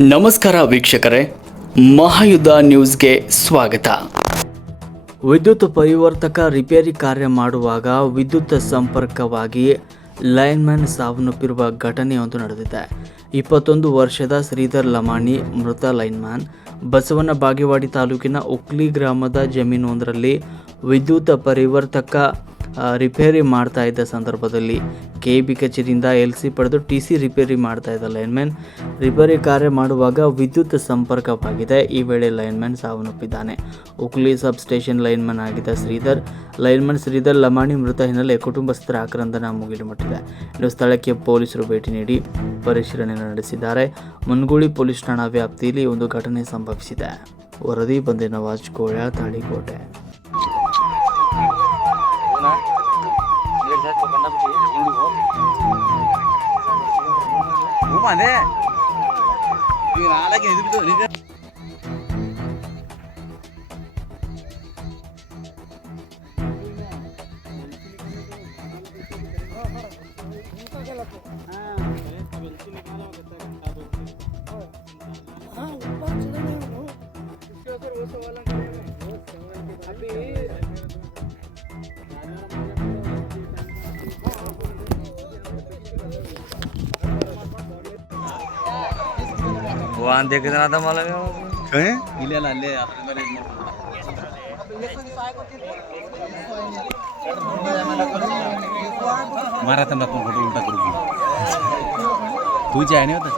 ನಮಸ್ಕಾರ ವೀಕ್ಷಕರೇ, ಮಹಾಯುದ್ಧ ನ್ಯೂಸ್ಗೆ ಸ್ವಾಗತ. ವಿದ್ಯುತ್ ಪರಿವರ್ತಕ ರಿಪೇರಿ ಕಾರ್ಯ ಮಾಡುವಾಗ ವಿದ್ಯುತ್ ಸಂಪರ್ಕವಾಗಿ ಲೈನ್ಮನ್ ಸಾವನ್ನಪ್ಪಿರುವ ಘಟನೆಯೊಂದು ನಡೆದಿದೆ. 21 ವರ್ಷದ ಶ್ರೀಧರ್ ಲಮಾಣಿ ಮೃತ ಲೈನ್ಮನ್ ಬಸವನ ಬಾಗೇವಾಡಿ ತಾಲೂಕಿನ ಉಕ್ಲಿ ಗ್ರಾಮದ ಜಮೀನೊಂದರಲ್ಲಿ ವಿದ್ಯುತ್ ಪರಿವರ್ತಕ ರಿಪೇರಿ ಮಾಡ್ತಾ ಇದ್ದ ಸಂದರ್ಭದಲ್ಲಿ ಕೆಬಿ ಕಚೇರಿಯಿಂದ LC ಪಡೆದು TC ರಿಪೇರಿ ಮಾಡ್ತಾ ಇದ್ದ ಲೈನ್ಮನ್ ರಿಪೇರಿ ಕಾರ್ಯ ಮಾಡುವಾಗ ವಿದ್ಯುತ್ ಸಂಪರ್ಕವಾಗಿದೆ. ಈ ವೇಳೆ ಲೈನ್ಮನ್ ಸಾವನ್ನಪ್ಪಿದ್ದಾನೆ. ಉಕ್ಲಿ ಸಬ್ ಸ್ಟೇಷನ್ ಲೈನ್ಮನ್ ಆಗಿದ್ದ ಶ್ರೀಧರ್ ಲಮಾಣಿ ಮೃತ ಹಿನ್ನೆಲೆ ಕುಟುಂಬಸ್ಥರ ಆಕ್ರಂದನ ಮುಗಿಲು ಮುಟ್ಟಿದೆ. ಇನ್ನು ಸ್ಥಳಕ್ಕೆ ಪೊಲೀಸರು ಭೇಟಿ ನೀಡಿ ಪರಿಶೀಲನೆ ನಡೆಸಿದ್ದಾರೆ. ಮುನ್ಗೂಳಿ ಪೊಲೀಸ್ ಠಾಣಾ ವ್ಯಾಪ್ತಿಯಲ್ಲಿ ಒಂದು ಘಟನೆ ಸಂಭವಿಸಿದೆ. ವರದಿ ಬಂದೆ ನವಾಜ್ ಕೋಳ್ಯಾಳ್, ತಾಳಿಕೋಟೆ. वहाँ देख रहा था माला कहीं ಇಲ್ಲ ಅಲ್ಲೇ मारा था अपन फोटो उल्टा कर दिया तू जाए नहीं होता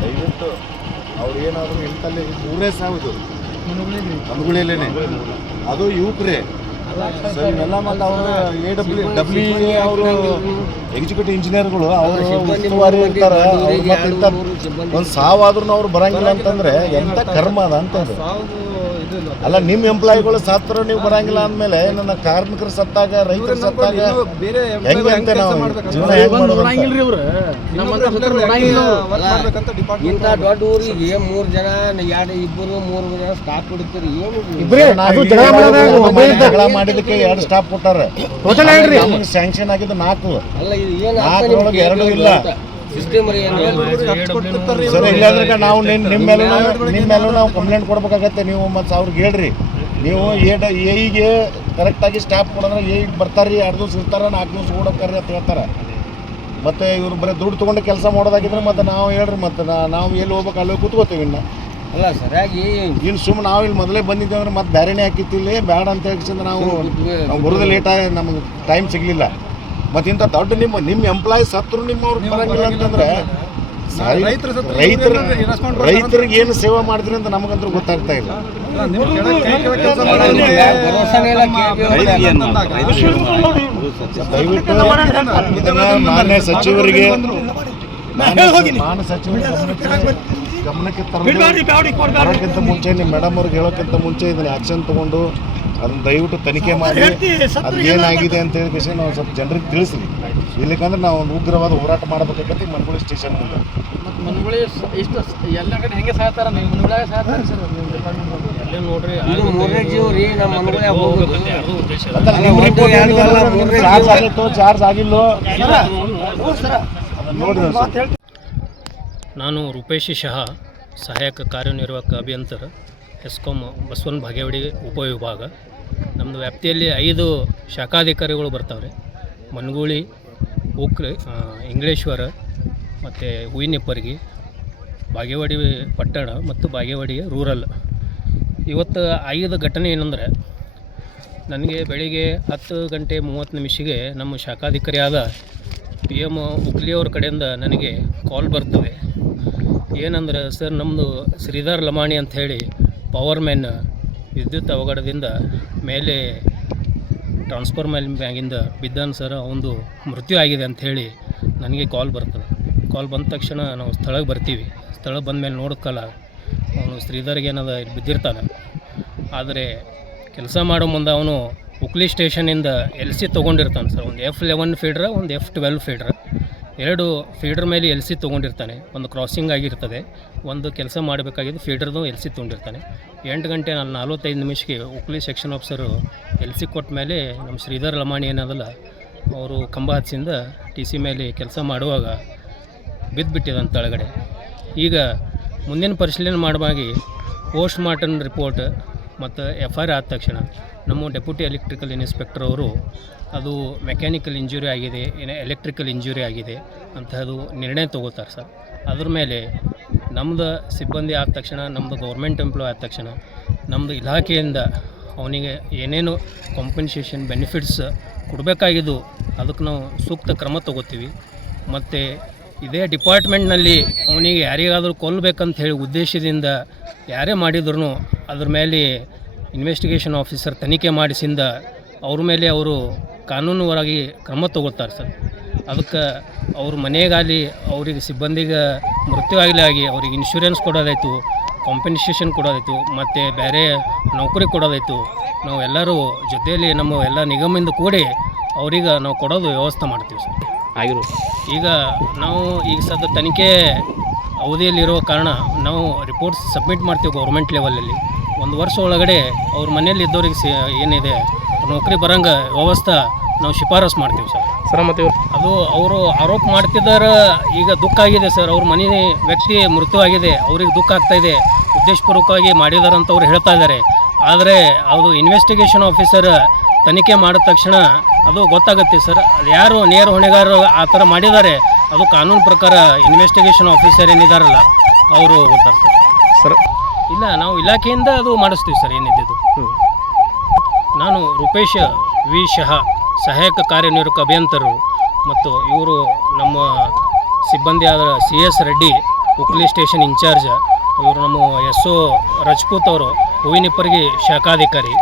ದಯವಿಟ್ಟು ಅವ್ರು ಏನಾದರೂ ಎಂತಲ್ಲಿ ಊರೇ ಸಾವುದು ಮನುಗಳೇನೆ ಅದು ಯುವಕರೇ ಸೊ ಇವೆಲ್ಲ ಮತ್ತು ಅವರು AWE ಅವರು ಎಕ್ಸಿಕ್ಯೂಟಿವ್ ಇಂಜಿನಿಯರ್ಗಳು ಅವರು ಉಸ್ತುವಾರಿ ಇರ್ತಾರೆ. ಅವ್ರು ಮತ್ತೆ ಒಂದು ಸಾವಾದ್ರೂ ಅವ್ರು ಬರಂಗಿಲ್ಲ ಅಂತಂದರೆ ಎಂಥ ಕರ್ಮ ಅದ ಅಂತಂದ್ರೆ ಅಲ್ಲ. ನಿಮ್ಮ ಎಂಪ್ಲಾಯಿಗಳು ಸತ್ತರು ನೀವು ಬರಂಗಿಲ್ಲ ಅಂದಮೇಲೆ ನನ್ನ ಕಾರ್ಮಿಕರು ಸತ್ತಾಗ ರೈತರು ಸತ್ತಾಗ ಹೆಂಗೆ ಅಂತ ನಾವು ಜೀವನ ಹೆಂಗೆ ಮಾಡೋದು? ಇಂಥ ದೊಡ್ಡ ಊರಿಗೆ 3 ಜನ 2-3 ಜನ ಸ್ಟಾಫ್ ಕೊಡ್ತೀರಿ ಜಗಳ ಮಾಡಿದಕ್ಕೆ 2 ಸ್ಟಾಫ್ ಕೊಟ್ಟಾರ. ನಮಗೆ ಸ್ಯಾಂಕ್ಷನ್ ಆಗಿದ್ದು 4. ಅಲ್ಲ ಇದು ಏನು 4 2 ಇಲ್ಲ ಸರಿ. ಇಲ್ಲಾಂದ್ರೆ ನಾವು ನಿಮ್ಮೆಲ್ಲೂ ನಾವು ಕಂಪ್ಲೇಂಟ್ ಕೊಡ್ಬೇಕಾಗತ್ತೆ. ನೀವು ಮತ್ತು ಅವ್ರಿಗೆ ಹೇಳ್ರಿ, ನೀವು ಏಗೆ ಕರೆಕ್ಟಾಗಿ ಸ್ಟಾಫ್ ಕೊಡೋದ್ರೆ ಏಗೆ ಬರ್ತಾರೆ 2 ದಿವಸ ಇರ್ತಾರೆ, 4 ದಿವಸ ಓಡೋಕ್ಕಾರ್ರಿ ಅಂತ ಹೇಳ್ತಾರೆ. ಮತ್ತು ಇವ್ರು ಬರೀ ದುಡ್ಡು ತೊಗೊಂಡು ಕೆಲಸ ಮಾಡೋದಾಗಿದ್ರೆ ಮತ್ತು ನಾವು ಹೇಳ್ರಿ, ಮತ್ತು ನಾವು ಎಲ್ಲಿ ಹೋಗ್ಬೇಕು ಅಲ್ಲಿ ಕೂತ್ಕೋತೀವಿ. ಅಲ್ಲ ಸರಿಯಾಗಿ ಇನ್ನು ಸುಮ್ಮನೆ ನಾವು ಇಲ್ಲಿ ಮೊದಲೇ ಬಂದಿದ್ದೇವೆ ಅಂದ್ರೆ ಮತ್ತೆ ಬೇರೆನೇ ಹಾಕಿತ್ತಿಲ್ಲಿ ಬೇಡ ಅಂತ ಹೇಳಿಸಿದ್ರೆ ನಾವು ಬರೋದು ಲೇಟಾಗಿ ನಮಗೆ ಟೈಮ್ ಸಿಗಲಿಲ್ಲ. ಮತ್ತು ಇಂಥ ದೊಡ್ಡ ನಿಮ್ಮ ಎಂಪ್ಲಾಯಿ ಸತ್ರು ನಿಮ್ಮವ್ರಿಗೆ ಬರೋಂಗಿಲ್ಲ ಅಂತಂದರೆ ರೈತರಿಗೆ ಏನು ಸೇವೆ ಮಾಡಿದ್ರಿ ಅಂತ ನಮಗಂತೂ ಗೊತ್ತಾಗ್ತಾ ಇಲ್ಲ. ದಯವಿಟ್ಟು ಇದನ್ನು ಮಾನ್ಯ ಸಚಿವರಿಗೆ ಗಮನಕ್ಕೆ ತರೋಕ್ಕಿಂತ ಮುಂಚೆ ನಿಮ್ಮ ಮೇಡಮ್ ಅವ್ರಿಗೆ ಹೇಳೋಕ್ಕಿಂತ ಮುಂಚೆ ಇದನ್ನು ಆ್ಯಕ್ಷನ್ ತೊಗೊಂಡು ಅದನ್ನು ದಯವಿಟ್ಟು ತನಿಖೆ ಮಾಡಿ ಅದೇನಾಗಿದೆ ಅಂತ ಹೇಳಿ ನಾವು ಸ್ವಲ್ಪ ಜನರಿಗೆ ತಿಳಿಸ್ರಿ. ಇಲ್ಲಿಕಂದ್ರೆ ನಾವು ಒಂದು ಉಗ್ರವಾದ ಹೋರಾಟ ಮಾಡಬೇಕಾಗತ್ತೆ ಮನ್ಗುಳಿ ಸ್ಟೇಷನ್ ಮುಂದೆ. ಮನ್ಗುಳಿ ಇಷ್ಟು ಎಲ್ಲ ಕಡೆ ಹೆಂಗೆ ಸಾಯ್ತಾರ ನೀವು ಮನ್ಗುಳಿಯಾಗ ಸಾಯ್ತಾರೆ ಸರ್ ಎಲ್ಲ ನೋಡ್ರಿ. ಚಾರ್ಜ್ ಆಗಿಲ್ಲೋ ನೋಡ್ರಿ. ನಾನು ರೂಪೇಶ್ ಶಹಾ, ಸಹಾಯಕ ಕಾರ್ಯನಿರ್ವಾಹಕ ಅಭಿಯಂತರ, ಎಸ್ಕಾಂ ಬಸವನ ಬಾಗೇವಾಡಿ ಉಪವಿಭಾಗ. ನಮ್ಮದು ವ್ಯಾಪ್ತಿಯಲ್ಲಿ 5 ಶಾಖಾಧಿಕಾರಿಗಳು ಬರ್ತಾವ್ರೆ. ಮನ್ಗೂಳಿ, ಉಕ್ರೆ, ಇಂಗ್ಲೇಶ್ವರ ಮತ್ತು ಹೂವಿನಿಪ್ಪರ್ಗಿ, ಬಾಗೇವಾಡಿ ಪಟ್ಟಣ ಮತ್ತು ಬಾಗೇವಾಡಿ ರೂರಲ್. ಇವತ್ತು 5 ಘಟನೆ ಏನಂದರೆ ನನಗೆ ಬೆಳಿಗ್ಗೆ 10:30 ನಮ್ಮ ಶಾಖಾಧಿಕಾರಿಯಾದ PM ಉಕ್ಲಿಯವ್ರ ಕಡೆಯಿಂದ ನನಗೆ ಕಾಲ್ ಬರ್ತದೆ. ಏನಂದ್ರೆ, ಸರ್ ನಮ್ಮದು ಶ್ರೀಧರ್ ಲಮಾಣಿ ಅಂಥೇಳಿ ಪವರ್ ಮ್ಯಾನ್ ವಿದ್ಯುತ್ ಅವಘಡದಿಂದ ಮೇಲೆ ಟ್ರಾನ್ಸ್ಫಾರ್ಮರ್ ಮ್ಯಾಗಿಂದ ಬಿದ್ದಾನ ಸರ್, ಅವನದು ಮೃತ್ಯು ಆಗಿದೆ ಅಂಥೇಳಿ ನನಗೆ ಕಾಲ್ ಬರ್ತದೆ. ಕಾಲ್ ಬಂದ ತಕ್ಷಣ ನಾವು ಸ್ಥಳಕ್ಕೆ ಬರ್ತೀವಿ. ಸ್ಥಳಕ್ಕೆ ಬಂದ ಮೇಲೆ ನೋಡೋಕ್ಕಲ್ಲ, ಅವನು ಶ್ರೀಧರ್ಗೆ ಏನದ ಇಲ್ಲಿ ಬಿದ್ದಿರ್ತಾನೆ. ಆದರೆ ಕೆಲಸ ಮಾಡೋ ಮುಂದೆ ಅವನು ಉಕ್ಲಿ ಸ್ಟೇಷನಿಂದ LC ತೊಗೊಂಡಿರ್ತಾನೆ ಸರ್. ಒಂದು F11 ಫೀಡ್ರ, ಒಂದು F12 ಫೀಡ್ರ, 2 ಫೀಡ್ರ್ ಮೇಲೆ LC ತೊಗೊಂಡಿರ್ತಾನೆ. ಒಂದು ಕ್ರಾಸಿಂಗ್ ಆಗಿರ್ತದೆ, ಒಂದು ಕೆಲಸ ಮಾಡಬೇಕಾಗಿದ್ದು ಫೀಡ್ರದು LC ತೊಗೊಂಡಿರ್ತಾನೆ. 8:45 ಉಕ್ಲಿ ಸೆಕ್ಷನ್ ಆಫೀಸರು LC ಕೊಟ್ಟ ಮೇಲೆ ನಮ್ಮ ಶ್ರೀಧರ್ ಲಮಾಣಿ ಏನದಲ್ಲ, ಅವರು ಕಂಬ ಹಚ್ಚಿಂದ TC ಮೇಲೆ ಕೆಲಸ ಮಾಡುವಾಗ ಬಿದ್ದುಬಿಟ್ಟಿದ್ದಾನೆ ತಳಗಡೆ. ಈಗ ಮುಂದಿನ ಪರಿಶೀಲನೆ ಮಾಡುವಾಗಿ ಪೋಸ್ಟ್ ಮಾರ್ಟಮ್ ರಿಪೋರ್ಟ್ ಮತ್ತು FIR ಆದ ತಕ್ಷಣ ನಮ್ಮ ಡೆಪ್ಯೂಟಿ ಎಲೆಕ್ಟ್ರಿಕಲ್ ಇನ್ಸ್ಪೆಕ್ಟರ್ ಅವರು ಅದು ಮೆಕ್ಯಾನಿಕಲ್ ಇಂಜುರಿ ಆಗಿದೆ, ಎಲೆಕ್ಟ್ರಿಕಲ್ ಇಂಜುರಿ ಆಗಿದೆ ಅಂತ ಅದು ನಿರ್ಣಯ ತೊಗೋತಾರೆ ಸರ್. ಅದ್ರ ಮೇಲೆ ನಮ್ಮದು ಸಿಬ್ಬಂದಿ ಆದ ತಕ್ಷಣ, ನಮ್ಮದು ಗೌರ್ಮೆಂಟ್ ಎಂಪ್ಲಾಯ್ ಆದ ತಕ್ಷಣ ನಮ್ಮದು ಇಲಾಖೆಯಿಂದ ಅವನಿಗೆ ಏನೇನು ಕಾಂಪನ್ಸೇಷನ್ ಬೆನಿಫಿಟ್ಸ್ ಕೊಡಬೇಕಾಗಿದ್ದು ಅದಕ್ಕೆ ನಾವು ಸೂಕ್ತ ಕ್ರಮ ತೊಗೋತೀವಿ. ಮತ್ತು ಇದೇ ಡಿಪಾರ್ಟ್ಮೆಂಟ್ನಲ್ಲಿ ಅವನಿಗೆ ಯಾರಿಗಾದರೂ ಕೊಲ್ಲಬೇಕಂತ ಹೇಳಿ ಉದ್ದೇಶದಿಂದ ಯಾರೇ ಮಾಡಿದ್ರು ಅದ್ರ ಮೇಲೆ ಇನ್ವೆಸ್ಟಿಗೇಷನ್ ಆಫೀಸರ್ ತನಿಖೆ ಮಾಡಿಸಿಂದ ಅವ್ರ ಮೇಲೆ ಅವರು ಕಾನೂನುವರಾಗಿ ಕ್ರಮ ತಗೋತಾರೆ ಸರ್. ಅದಕ್ಕೆ ಅವ್ರ ಮನೆಗಾಗಲಿ, ಅವರಿಗೆ ಸಿಬ್ಬಂದಿಗೆ ಮೃತ್ಯು ಆಗಲಿ ಅವ್ರಿಗೆ ಇನ್ಶೂರೆನ್ಸ್ ಕೊಡೋದಾಯಿತು, ಕಾಂಪನ್ಸೇಷನ್ ಕೊಡೋದಾಯಿತು, ಮತ್ತು ಬೇರೆ ನೌಕರಿ ಕೊಡೋದಾಯಿತು, ನಾವು ಎಲ್ಲರೂ ಜೊತೆಯಲ್ಲಿ ನಮ್ಮ ಎಲ್ಲ ನಿಗಮದಿಂದ ಕೂಡಿ ಅವ್ರಿಗೆ ನಾವು ಕೊಡೋದು ವ್ಯವಸ್ಥೆ ಮಾಡ್ತೀವಿ ಸರ್. ಈಗ ನಾವು ಈಗ ತನಿಖೆ ಅವಧಿಯಲ್ಲಿರೋ ಕಾರಣ ನಾವು ರಿಪೋರ್ಟ್ಸ್ ಸಬ್ಮಿಟ್ ಮಾಡ್ತೀವಿ ಗೌರ್ಮೆಂಟ್ ಲೆವೆಲಲ್ಲಿ. 1 ವರ್ಷ ಒಳಗಡೆ ಅವ್ರ ಮನೆಯಲ್ಲಿ ಇದ್ದವ್ರಿಗೆ ಏನಿದೆ ನೌಕರಿ ಬರೋಂಗೆ ವ್ಯವಸ್ಥೆ ನಾವು ಶಿಫಾರಸು ಮಾಡ್ತೀವಿ ಸರ್. ಮತ್ತು ಅದು ಅವರು ಆರೋಪ ಮಾಡ್ತಿದ್ದಾರೆ. ಈಗ ದುಃಖ ಆಗಿದೆ ಸರ್, ಅವ್ರ ಮನೆ ವ್ಯಕ್ತಿ ಮೃತ್ಯು ಆಗಿದೆ, ಅವ್ರಿಗೆ ದುಃಖ ಆಗ್ತಾಯಿದೆ, ಉದ್ದೇಶಪೂರ್ವಕವಾಗಿ ಮಾಡಿದಾರಂತ ಅವ್ರು ಹೇಳ್ತಾ ಇದ್ದಾರೆ. ಆದರೆ ಅದು ಇನ್ವೆಸ್ಟಿಗೇಷನ್ ಆಫೀಸರ್ ತನಿಖೆ ಮಾಡಿದ ತಕ್ಷಣ ಅದು ಗೊತ್ತಾಗುತ್ತೆ ಸರ್. ಅದು ಯಾರು ನೇರ ಹೊಣೆಗಾರರು ಆ ಥರ ಮಾಡಿದ್ದಾರೆ, ಅದು ಕಾನೂನು ಪ್ರಕಾರ ಇನ್ವೆಸ್ಟಿಗೇಷನ್ ಆಫೀಸರ್ ಏನಿದಾರಲ್ಲ ಅವರು ಗೊತ್ತಾರೆ ಸರ್. ಇಲ್ಲ, ನಾವು ಇಲಾಖೆಯಿಂದ ಅದು ಮಾಡಿಸ್ತೀವಿ ಸರ್ ಏನಿದ್ದು. ನಾನು ರೂಪೇಶ್ ವಿ ಶಹಾ, ಸಹಾಯಕ ಕಾರ್ಯನಿರ್ವಾಹಕ ಅಭಿಯಂತರರು, ಮತ್ತು ಇವರು ನಮ್ಮ ಸಿಬ್ಬಂದಿಯಾದ CS ರೆಡ್ಡಿ, ಉಕ್ಲಿ ಸ್ಟೇಷನ್ ಇನ್ಚಾರ್ಜ್. ಇವರು ನಮ್ಮ SO ರಜಪೂತ್ ಅವರು, ಹೂವಿನಿಪ್ಪರಿಗೆ ಶಾಖಾಧಿಕಾರಿ.